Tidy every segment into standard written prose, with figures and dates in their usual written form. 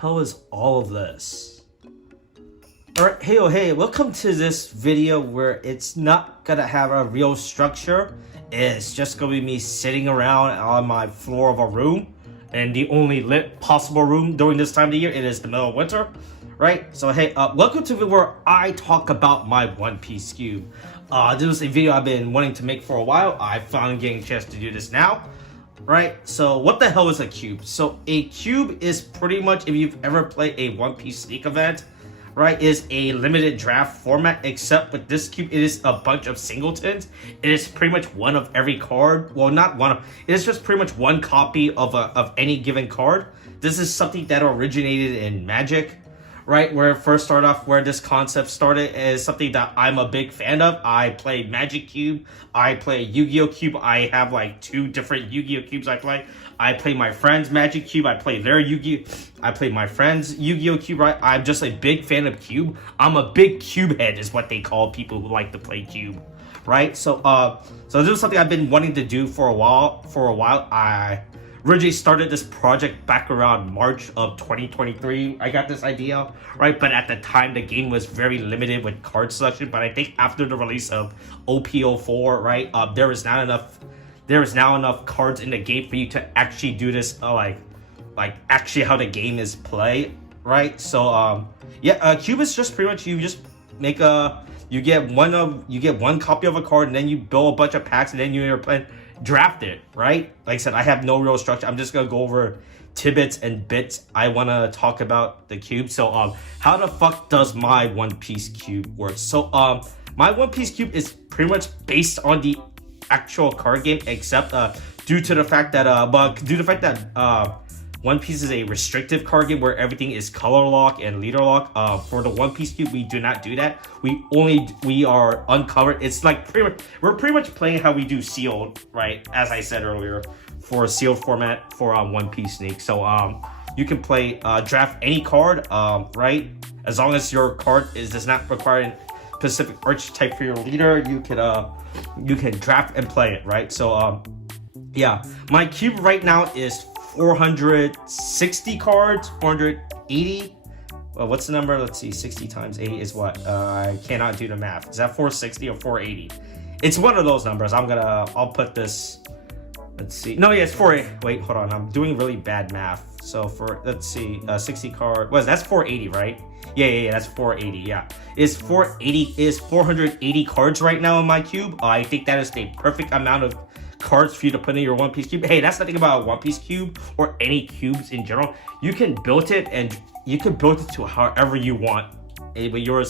hell is all of this? Alright, hey, welcome to this video where it's not gonna have a real structure. It's just gonna be me sitting around on my floor of a room, and the only lit possible room during this time of the year, it is the middle of winter, right? So hey, welcome to the video where I talk about my One Piece cube. This is a video I've been wanting to make for a while. I finally getting a chance to do this now. Right, so what the hell is a cube? So a cube is pretty much, if you've ever played a One Piece sneak event, right, is a limited draft format, except with this cube, it is a bunch of singletons. It is pretty much one of every card. Well, not one of, it is just pretty much one copy of any given card. This is something that originated in Magic, right, where it first started off, where this concept started, is something that I'm a big fan of. I play Magic Cube, I play Yu-Gi-Oh! Cube, I have like 2 different Yu-Gi-Oh! Cubes I play. I play my friend's Magic Cube, I play their Yu-Gi-Oh! I play my friend's Yu-Gi-Oh! Cube, right? I'm just a big fan of Cube. I'm a big Cube head is what they call people who like to play Cube, right? So this is something I've been wanting to do for a while. I originally started this project back around March of 2023. I got this idea, right? But at the time, the game was very limited with card selection. But I think after the release of OP04, right, there is now enough cards in the game for you to actually do this, like actually how the game is played, right? So cube is just pretty much, you just make you get one copy of a card, and then you build a bunch of packs, and then you draft it, right? Like I said, I have no real structure. I'm just gonna go over tidbits and bits I want to talk about the cube. So how the fuck does my One Piece cube work? So my One Piece cube is pretty much based on the actual card game, except due to the fact that One Piece is a restrictive card game where everything is color lock and leader lock. For the One Piece cube, we do not do that. We are uncovered. It's like we're pretty much playing how we do sealed, right? As I said earlier, for a sealed format for One Piece Sneak. So you can play draft any card, right? As long as your card does not require a specific archetype for your leader, you can draft and play it, right? So yeah, my cube right now is 460 cards, 480. Well, what's the number? Let's see, 60 times 80 is what? I cannot do the math. Is that 460 or 480? It's one of those numbers. I'll put this, let's see. No, yeah, it's 480. Wait, hold on. I'm doing really bad math. So let's see, 60 card. That's 480, right? Yeah, that's 480. Yeah, is 480 cards right now in my cube. I think that is the perfect amount of cards for you to put in your One Piece cube. Hey, that's the thing about a One Piece cube or any cubes in general. You can build it to however you want with your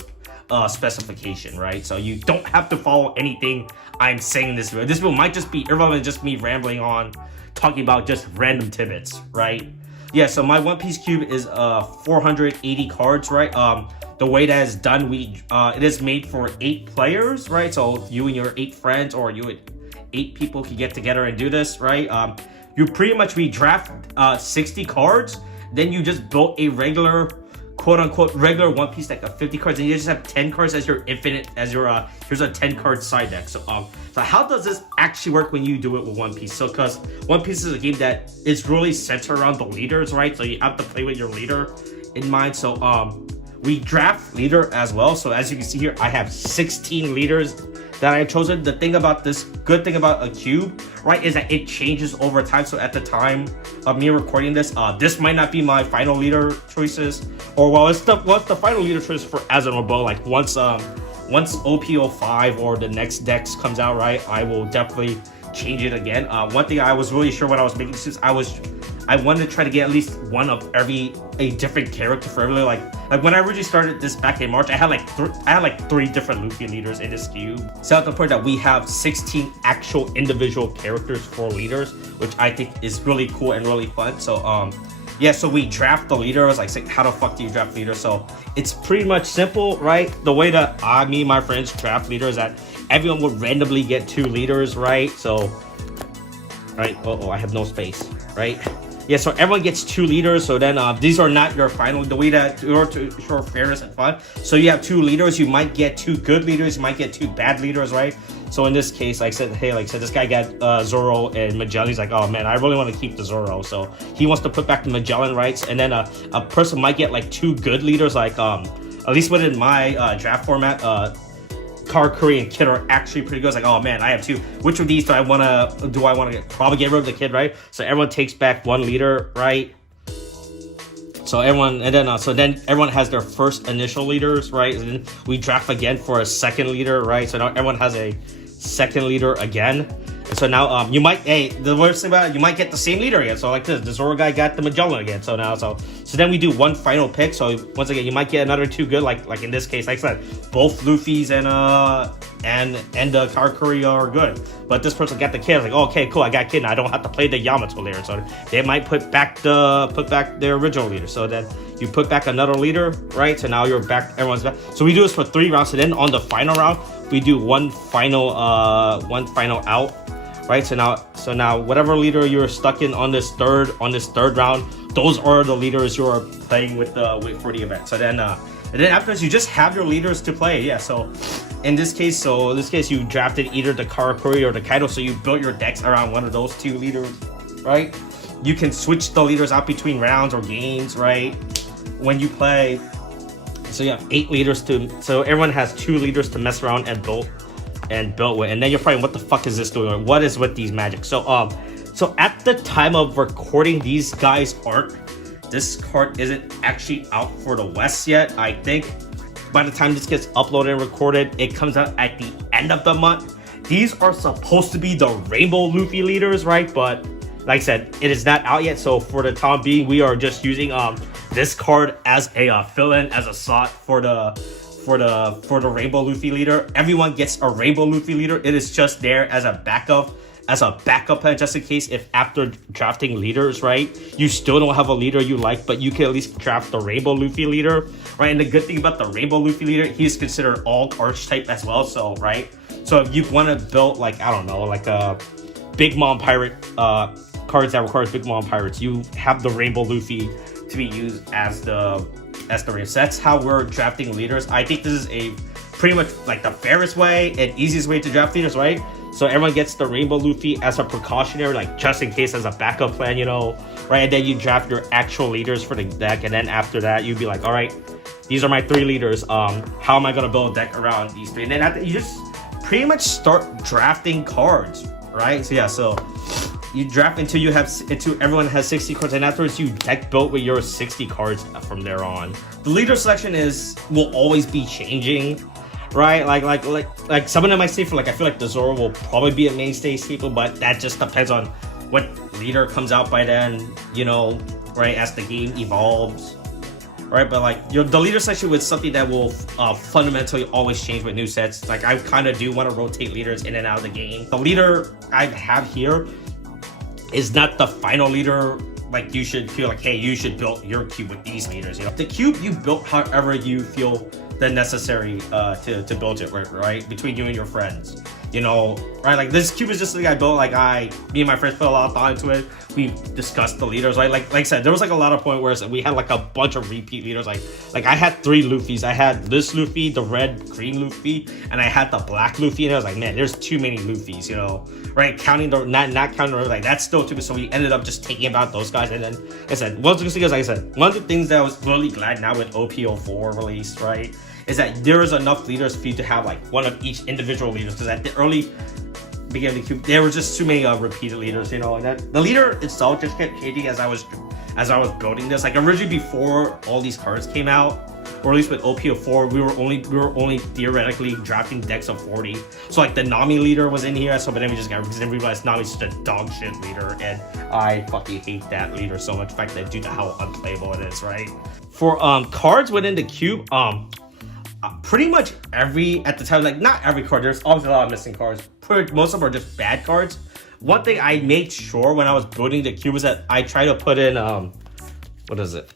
specification, right? So you don't have to follow anything I'm saying in this video. This video might just be irrelevant, just me rambling on, talking about just random tidbits, right? Yeah, so my One Piece cube is 480 cards, right? The way that is done, it is made for 8 players, right? So you and your 8 friends, or you and 8 people can get together and do this, right? We draft 60 cards, then you just build a regular, quote-unquote regular One Piece deck of 50 cards, and you just have 10 cards as your here's a 10-card side deck. So how does this actually work when you do it with One Piece? So because One Piece is a game that is really centered around the leaders, right? So you have to play with your leader in mind. So we draft leader as well. So as you can see here, I have 16 leaders that I have chosen. The thing about this, good thing about a cube, right, is that it changes over time. So at the time of me recording this, this might not be my final leader choices, or well, it's the final leader choice for as an Obo. Like once OP05 or the next Dex comes out, right, I will definitely change it again. One thing I was really sure when I was making this, I wanted to try to get at least one of a different character for every, like when I originally started this back in March, I had like 3 different Luffy leaders in this cube. So at the point that we have 16 actual individual characters for leaders, which I think is really cool and really fun. So yeah, so we draft the leaders. Like, say, how the fuck do you draft leaders? So it's pretty much simple, right? The way that me and my friends draft leaders, that everyone would randomly get 2 leaders, right? So right, I have no space, right? yeah, so everyone gets 2 leaders. So then these are not your final, the way that in order to ensure fairness and fun. So you have 2 leaders. You might get 2 good leaders, you might get 2 bad leaders, right? So in this case, like I said, hey, like I said, this guy got Zoro and Magellan. He's like, oh man, I really want to keep the Zoro. So he wants to put back the Magellan rights. And then a person might get like 2 good leaders, like at least within my draft format, Karakuri and Kid are actually pretty good. It's like, oh man, I have 2. Which of these do I want to probably get rid of the Kid, right? So everyone takes back 1 leader, right? So everyone, and then so then everyone has their first initial leaders, right? And then we draft again for a second leader, right? So now everyone has a second leader again. And so now you might, hey, the worst thing about it, you might get the same leader again. So like this, the Zoro guy got the Magellan again. So now, so then we do 1 final pick. So once again, you might get another 2 good, like in this case, like I said, both Luffy's and the Karakuri are good. But this person got the Kid. Like, oh, okay, cool, I got Kid. Now I don't have to play the Yamato leader. So they might put back their original leader. So then you put back another leader, right? So now you're back. Everyone's back. So we do this for 3 rounds. And then on the final round, we do one final out. Right, so now whatever leader you're stuck in on this third round, those are the leaders you're playing with for the event. So then and then afterwards you just have your leaders to play. Yeah, so in this case you drafted either the Karakuri or the Kaido, so you built your decks around one of those 2 leaders, right? You can switch the leaders out between rounds or games, right? When you play, so you have 8 leaders so everyone has 2 leaders to mess around and build with. And then you're probably, what the fuck is this doing? What is with these magic? So so at the time of recording, these guys aren't, this card isn't actually out for the West yet. I think by the time this gets uploaded and recorded, it comes out at the end of the month. These are supposed to be the Rainbow Luffy leaders, right? But like I said, it is not out yet. So for the time being, we are just using this card as a fill-in, as a slot for the Rainbow Luffy leader. Everyone gets a Rainbow Luffy leader. It is just there as a backup plan, just in case if after drafting leaders, right, you still don't have a leader you like, but you can at least draft the Rainbow Luffy leader, right? And the good thing about the Rainbow Luffy leader, he's considered all archetype as well. So right, so if you want to build, like, I don't know, like a Big Mom Pirate cards that requires Big Mom Pirates, you have the Rainbow Luffy to be used as the race. So that's how we're drafting leaders. I think this is a pretty much like the fairest way and easiest way to draft leaders, right? So everyone gets the Rainbow Luffy as a precautionary, like just in case, as a backup plan, you know, right? And then you draft your actual leaders for the deck, and then after that you'd be like, all right, these are my 3 leaders. How am I gonna build a deck around these 3? And then after, you just pretty much start drafting cards, right? So yeah, so you draft until everyone has 60 cards, and afterwards you deck built with your 60 cards from there on. The leader selection will always be changing, right? Like some of them might stay for, like, I feel like the Zoro will probably be a mainstay staple, but that just depends on what leader comes out by then, you know, right, as the game evolves, right? But like the leader selection was something that will fundamentally always change with new sets. Like I kind of do want to rotate leaders in and out of the game. The leader I have here is not the final leader. Like, you should feel like, hey, you should build your cube with these leaders, you know? The cube you built however you feel the necessary to build it, right? Between you and your friends, you know, right? Like, this cube is just something I built. Like, me and my friends put a lot of thought into it. We discussed the leaders, right? Like I said, there was like a lot of point where we had like a bunch of repeat leaders. Like I had 3 Luffys. I had this Luffy, the red green Luffy, and I had the black Luffy. And I was like, man, there's too many Luffys, you know, right? Counting the not counting the, like, that's still too many. So we ended up just taking about those guys. And then like I said, one of the things that I was really glad now with OP04 released, right, is that there is enough leaders for you to have like one of each individual leaders. Because at the early beginning of the cube, there were just too many repeated leaders, you know, and that the leader itself just kept changing as I was building this. Like, originally, before all these cards came out, or at least with OP04, we were only theoretically drafting decks of 40. So like the Nami leader was in here, so but then we just realized Nami's just a dog shit leader, and I fucking hate that leader so much. In fact, that due to how unplayable it is, right? For cards within the cube, pretty much at the time, like, not every card, there's obviously a lot of missing cards. Most of them are just bad cards. One thing I made sure when I was building the cube was that I try to put in what is it,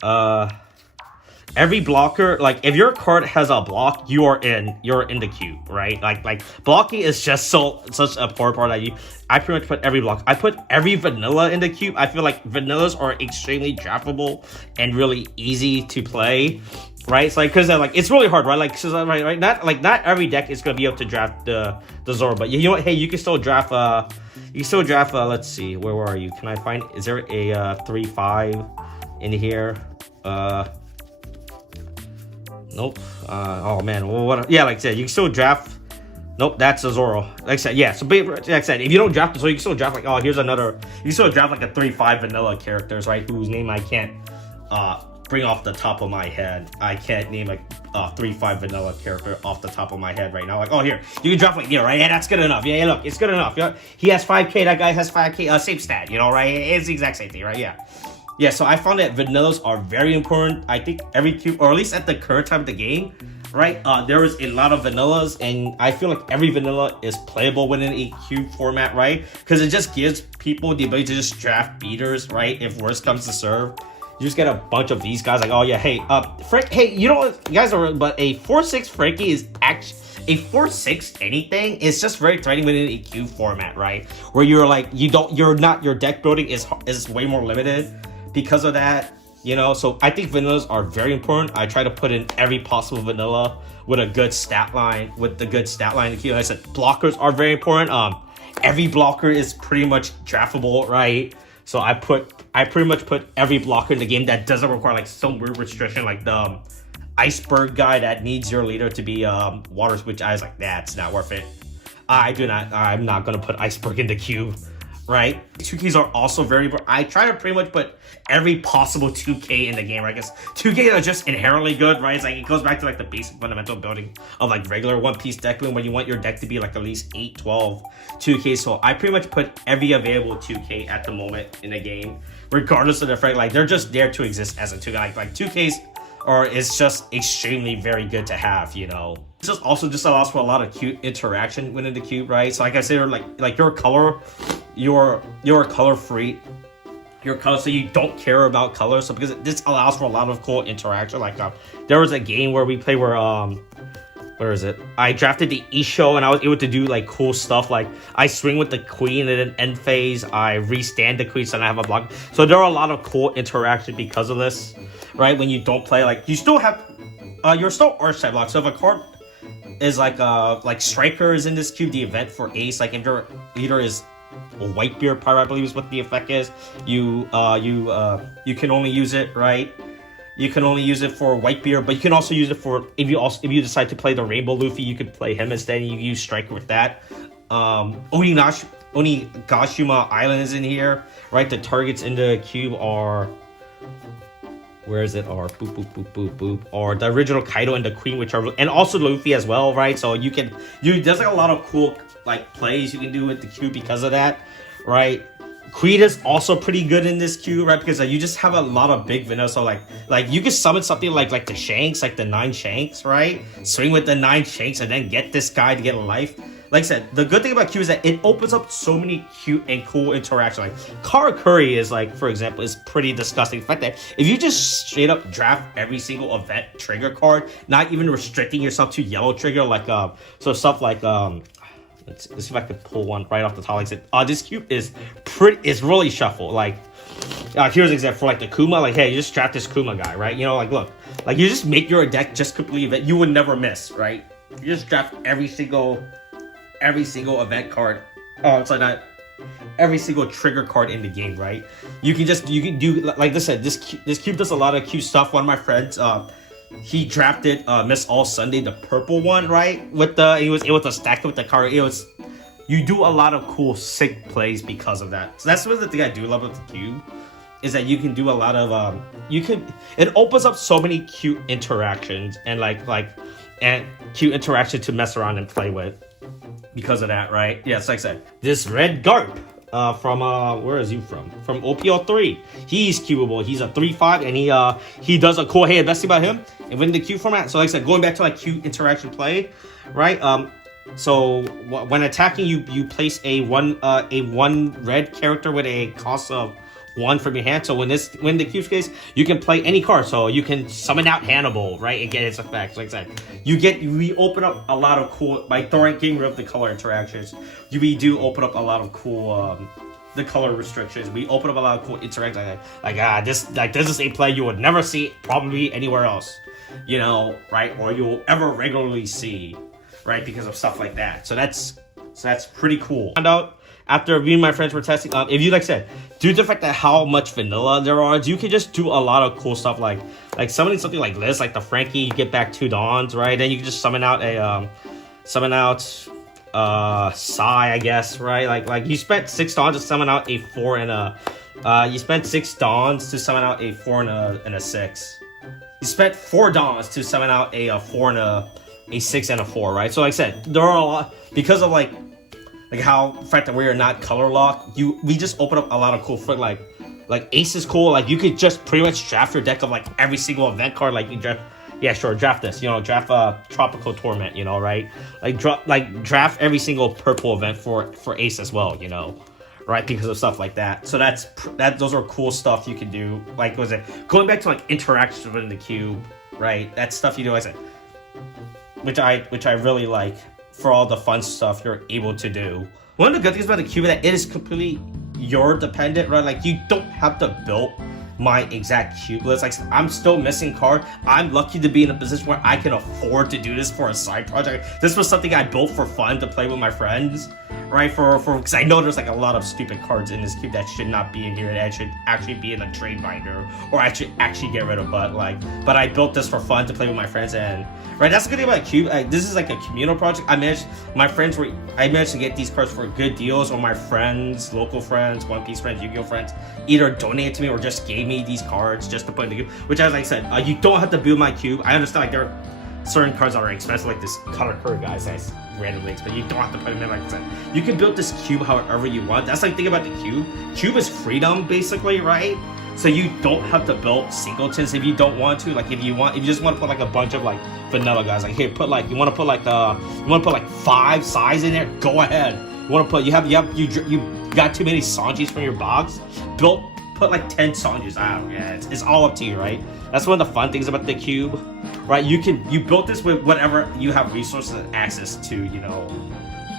every blocker, like if your card has a block, you're in the cube, right? Like blocking is just such a poor part that I pretty much put every block. I put every vanilla in the cube. I feel like vanillas are extremely draftable and really easy to play, right? It's like, because like it's really hard, right? Like, right, not every deck is gonna be able to draft the Zoro, but you know what? Hey, you can still draft let's see, where are you? Can I find, is there a 3/5 in here? Nope. Oh man. Well, what? Yeah, like I said, you can still draft. Nope, that's a Zoro. Like I said, yeah. So, like I said, if you don't draft the Zoro, you can still draft like, oh, here's another. You can still draft like a 3/5 vanilla characters, right? Whose name I can't bring off the top of my head. I can't name a 3/5 vanilla character off the top of my head right now. Like, oh, here you can draft like, yeah, right? Yeah, that's good enough. Yeah, look, it's good enough. Yeah, he has 5K. That guy has 5K. Same stat, you know, right? It's the exact same thing, right? Yeah. Yeah, so I found that vanillas are very important. I think every cube, or at least at the current time of the game, right? There is a lot of vanillas, and I feel like every vanilla is playable within a cube format, right? Because it just gives people the ability to just draft beaters, right? If worse comes to serve, you just get a bunch of these guys. Like, oh yeah, hey, Frank, hey, you know what, you guys are, but a 4/6 Frankie is actually. A 4/6 anything is just very threatening within a cube format, right? Where you're like, your deck building is way more limited because of that, you know. So I think vanillas are very important. I try to put in every possible vanilla with a good stat line, in the queue. Like I said, blockers are very important. Every blocker is pretty much draftable, right? So I pretty much put every blocker in the game that doesn't require like some weird restriction, like the iceberg guy that needs your leader to be water switch. I was like, that's not worth it. I'm not gonna put iceberg in the queue, right? 2Ks are also very important. I try to pretty much put every possible 2K in the game, right? I guess 2K are just inherently good, right? It's like, it goes back to like the basic fundamental building of like regular One Piece deck building, when you want your deck to be like at least 8, 12 2K. So I pretty much put every available 2K at the moment in the game, regardless of the fact, like they're just there to exist as a 2K. Like 2Ks is just extremely very good to have, you know. This just also just allows for a lot of cute interaction within the cube, right? So like I said, like your color, you're color free. Your color, so you don't care about color. So because this allows for a lot of cool interaction. Like there was a game where we played where is it? I drafted the Isho and I was able to do like cool stuff. Like I swing with the queen and then end phase, I restand the queen so I have a block. So there are a lot of cool interaction because of this, right? When you don't play, like you still have, you're still archetype block. So if a card is like Striker is in this cube, the event for Ace, like if your leader is a Whitebeard Pirate, I believe is what the effect is. You can only use it, right? You can only use it for Whitebeard, but you can also use it for, if you decide to play the Rainbow Luffy, you could play him instead and you use Striker with that. Onigashima Island is in here, right? The targets in the cube are, where is it? Or boop boop boop boop boop. Or the original Kaido and the Queen, which are, and also Luffy as well, right? So there's like a lot of cool like plays you can do with the cube because of that, right? Queen is also pretty good in this queue, right? Because you just have a lot of big vanilla. So like you can summon something like the Shanks, like the 9 Shanks, right? Swing with the 9 Shanks and then get this guy to get a life. Like I said, the good thing about Q is that it opens up so many cute and cool interactions. Like Karakuri is like, for example, is pretty disgusting. The fact that if you just straight up draft every single event trigger card, not even restricting yourself to yellow trigger, like so stuff like let's see if I could pull one right off the top. Like I said, this cube is really shuffled. Like here's an example for like the Kuma. Like, hey, you just draft this Kuma guy, right? You know, like look, like you just make your deck just completely that you would never miss, right? You just draft every single event card. Oh, it's like not every single trigger card in the game, right? You can do, like I said, this cube does a lot of cute stuff. One of my friends, he drafted Miss All Sunday, the purple one, right? He was able to stack it with the card. You do a lot of cool sick plays because of that. So that's the thing I do love with the cube, is that you can do a lot of it opens up so many cute interactions and and cute interaction to mess around and play with because of that, right? Yes, like I said, this Red Garp from where is he from? From OPL 3. He's cubable. He's a 3/5 and he does a cool, hey, the best thing about him, and within the cube format. So like I said, going back to like cute interaction play, right? So when attacking, you place a one red character with a cost of one from your hand. So when the cube's case, you can play any card. So you can summon out Hannibal, right, and get its effects. Like I said, we open up a lot of cool by getting rid of the color interactions. We do open up a lot of cool the color restrictions. We open up a lot of cool interactions. This is a play you would never see probably anywhere else, you know, right? Or you'll ever regularly see, right? Because of stuff like that. So that's pretty cool. Found out after me and my friends were testing, if you, like I said, due to the fact that how much vanilla there are, you can just do a lot of cool stuff like summoning something like this, like the Frankie, you get back 2 Dawns, right? Then you can just summon out Sai, I guess, right? Like you spent 6 Dawns to summon out a 4 and a you spent 6 Dawns to summon out a 4 and a 6. You spent 4 Dawns to summon out a 4 and a 6 and a 4, right? So like I said, there are a lot because of like how the fact that we are not color locked. We just open up a lot of cool for like Ace is cool. Like you could just pretty much draft your deck of like every single event card. Like you draft, yeah, sure, draft this. You know, draft Tropical Torment. You know, right? Draft every single purple event for Ace as well. You know, right? Because of stuff like that. So those are cool stuff you can do. Like was it going back to like interactions within the cube, right? That's stuff you do. I said, which I really like. For all the fun stuff you're able to do. One of the good things about the cube is that it is completely your dependent, right? Like you don't have to build my exact cube list. Like I'm still missing card. I'm lucky to be in a position where I can afford to do this for a side project. This was something I built for fun to play with my friends, right? Because I know there's like a lot of stupid cards in this cube that should not be in here. That should actually be in a trade binder, or I should actually get rid of. But I built this for fun to play with my friends, and right, that's the good thing about cube. This is like a communal project. I managed to get these cards for good deals, or my friends, local friends, One Piece friends, Yu-Gi-Oh friends, either donated to me or just gave me these cards just to put in the cube. Which, as I said, you don't have to build my cube. I understand like there are certain cards that are expensive, like this color curve guys that's randomly expensive. You don't have to put them in. Like I said, you can build this cube however you want. That's like the thing about the cube. Cube is freedom, basically, right? So you don't have to build singletons if you don't want to. Like if you just want to put like a bunch of like vanilla guys, like here, you want to put like 5 Sais in there, go ahead. You want to put you got too many Sanjis from your box, put like 10 Sanjis. It's all up to you, right? That's one of the fun things about the cube, right? You built this with whatever you have resources and access to, you know.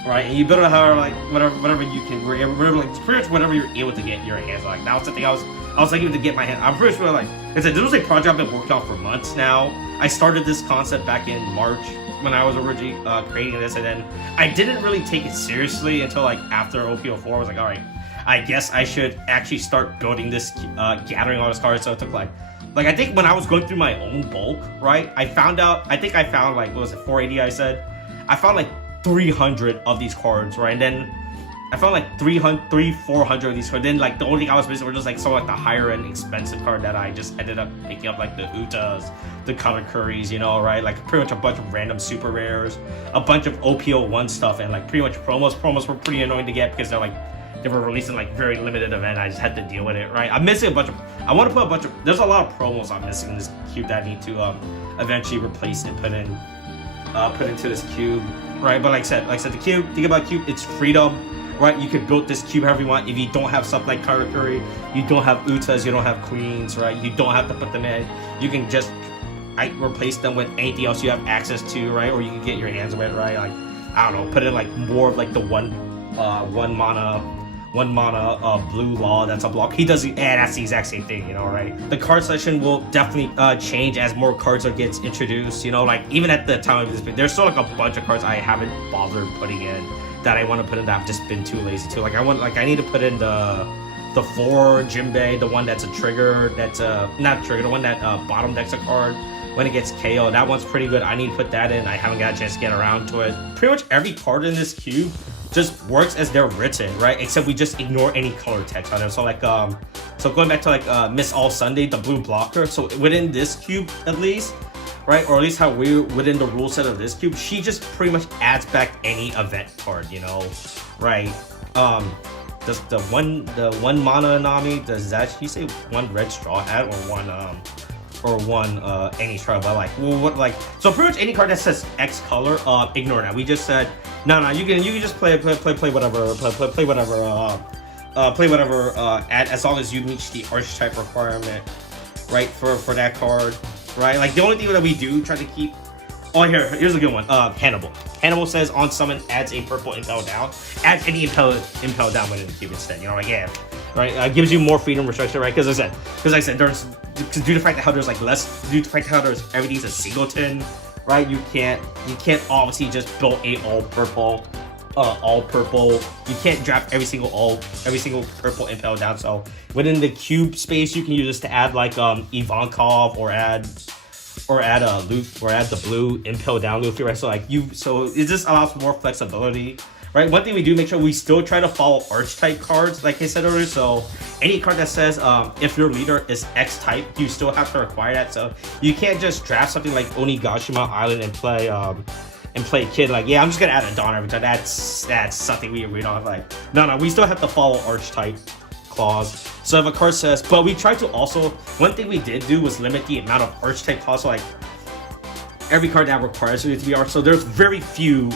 Right, and you build it however, like whatever you can, whatever, like pretty much whatever you're able to get your hands on. Like that was the thing I was able to get my hand. I'm pretty sure like I said, this was a project I've been working on for months now. I started this concept back in March when I was originally creating this, and then I didn't really take it seriously until like after OPO4. I was like, all right, I guess I should actually start building this, gathering all this cards. So it took like I think when I was going through my own bulk, right, I found like, what was it, 480? I said I found like 300 of these cards, right? And then I found like 400 of these cards. Then like the only thing I was missing were just like some like the higher end expensive card that I just ended up picking up, like the Utas, the Katakuri's, you know, right? Like pretty much a bunch of random super rares, a bunch of OPO1 stuff, and like pretty much promos. Promos were pretty annoying to get because they were releasing like very limited event. I just had to deal with it, right? I'm missing I want to put a bunch of, there's a lot of promos I'm missing in this cube that I need to eventually replace and put into this cube. Right, but like I said, the cube, think about cube, it's freedom, right? You can build this cube however you want. If you don't have stuff like Katakuri, you don't have Utas, you don't have Queens, right? You don't have to put them in. You can just replace them with anything else you have access to, right? Or you can get your hands with, right? Like, I don't know, put in like more of like the one mana blue law that's a block. He does that's the exact same thing, you know, right? The card selection will definitely change as more cards gets introduced, you know, like even at the time of this video, there's still like a bunch of cards I haven't bothered putting in that I want to put in that I've just been too lazy to. I need to put in the 4 Jinbei, the one that's a trigger, that's not trigger, the one that bottom decks a card when it gets KO. That one's pretty good. I need to put that in. I haven't got a chance to get around to it. Pretty much every card in this cube just works as they're written, right? Except we just ignore any color text on them. So like so going back to like Miss All Sunday, the blue blocker. So within this cube at least, right, or at least how we within the rule set of this cube, she just pretty much adds back any event card, you know, right? Does the one mana Anami, does that she say one red straw hat or one any straw? But like, well, what, like, so pretty much any card that says X color, ignore that. We just said no, you can just play whatever play whatever, as long as you meet the archetype requirement, right, for that card, right? Like, the only thing that we do try to keep... Oh, here's a good one. Hannibal. Hannibal says on summon adds a purple impel down. Adds any impel down within the cube instead. You know, like, yeah, right. Gives you more freedom restriction, right? Because I said, due to the fact that how there's like due to the fact that how there's everything's a singleton, right? You can't obviously just build a all purple. You can't draft every single purple impel down. So within the cube space, you can use this to add like Ivankov or add the blue impel down Luffy, right? So it just allows more flexibility, right? One thing we do make sure we still try to follow archetype cards, like I said earlier. So any card that says if your leader is X type, you still have to require that. So you can't just draft something like Onigashima Island and play Kid like, yeah, I'm just gonna add a Dawn every time. That's something we don't have. Like, no, we still have to follow archetype clause. So if a card says, but we tried to also, one thing we did do was limit the amount of archetype clause. So like every card that requires it to be arch. So there's very few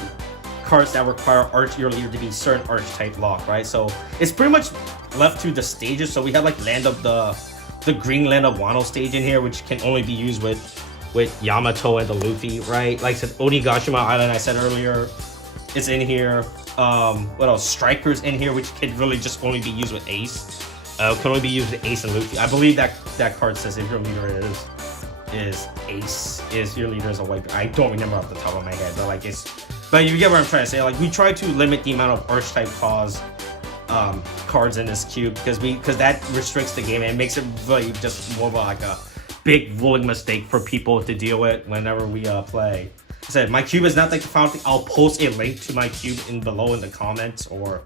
cards that require your leader to be certain archetype lock, right? So it's pretty much left to the stages. So we have like the green Land of Wano stage in here, which can only be used with Yamato and the Luffy, right? Like I said, Onigashima Island, I said earlier, is in here. What else? Strikers in here, which can really just only be used with Ace. Can only be used with Ace and Luffy. I believe that card says if your leader is Ace, is your leader is a white. I don't remember off the top of my head, but like but you get what I'm trying to say. Like, we try to limit the amount of archetype clause cards in this cube because that restricts the game and it makes it really just more of like a big ruling mistake for people to deal with whenever we play. I said my cube is not like the final thing. I'll post a link to my cube below in the comments or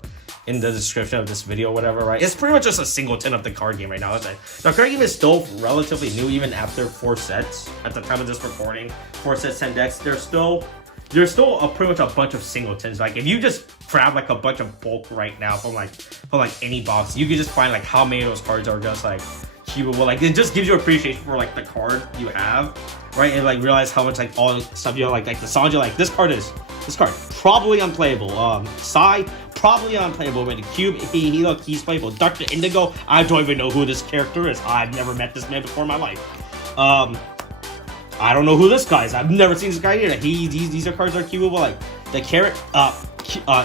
in the description of this video, whatever, right? It's pretty much just a singleton of the card game right now. The card game is still relatively new, even after 4 sets. At the time of this recording, 4 sets, 10 decks. There's still pretty much a bunch of singletons. Like, if you just grab like a bunch of bulk right now from any box, you can just find like how many of those cards are just like cubable. Like, it just gives you appreciation for like the card you have, right? And like realize how much like all stuff you know, like the Sanji, like this card probably unplayable. Sai probably unplayable. With the cube, he's playable. Dr. Indigo, I don't even know who this character is. I've never met this man before in my life. I don't know who this guy is. I've never seen this guy either. These are cards that are cubable. Like the carrot,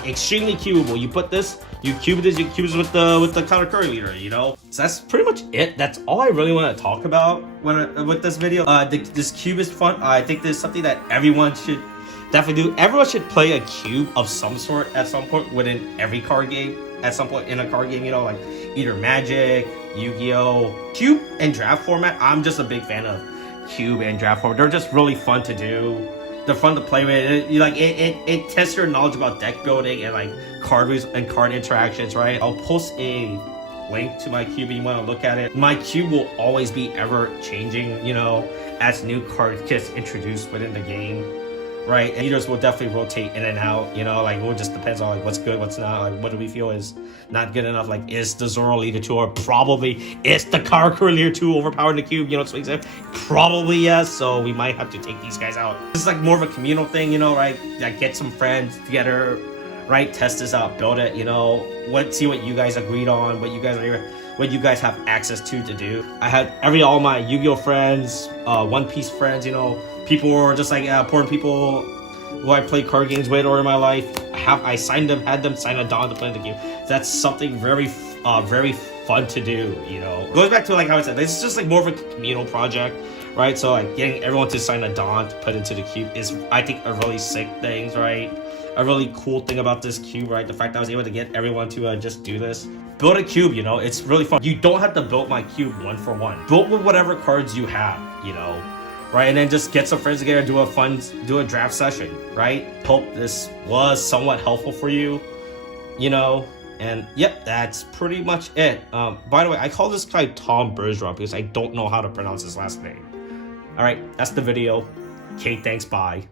extremely cubable. You put this. You cube this with the counter curry leader, you know? So that's pretty much it. That's all I really want to talk about with this video. This cube is fun. I think this is something that everyone should definitely do. Everyone should play a cube of some sort at some point within every card game. At some point in a card game, you know, like either Magic, Yu-Gi-Oh, cube and draft format. I'm just a big fan of cube and draft format. They're just really fun to do. They're fun to play with. It tests your knowledge about deck building and like card reads and card interactions, right? I'll post a link to my cube if you want to look at it. My cube will always be ever changing, you know, as new card gets introduced within the game, right? And leaders will definitely rotate in and out, you know, like it just depends on like what's good, what's not, like what do we feel is not good enough. Like, is the Zoro leader 2 or probably is the Karakuri leader 2 overpowered the cube, you know, so probably yes, so we might have to take these guys out. This is like more of a communal thing, you know, right? Like, get some friends together, right? Test this out, build it, you know, see what you guys agreed on, what you guys have access to do. I had all my Yu-Gi-Oh friends, One Piece friends, you know, people were just like important people who I played card games with or in my life. I had them sign a Dawn to play the game. That's something very fun to do, you know. Goes back to like how I said, this is just like more of a communal project, right? So like getting everyone to sign a Dawn to put into the cube is, I think, a really sick thing, right? A really cool thing about this cube, right? The fact that I was able to get everyone to just do this. Build a cube, you know, it's really fun. You don't have to build my cube one for one. Build with whatever cards you have, you know, right? And then just get some friends together, do a draft session, right? Hope this was somewhat helpful for you, you know. And yep, that's pretty much it. By the way, I call this guy Tom Bergeron because I don't know how to pronounce his last name. All right, that's the video. Okay, thanks, bye.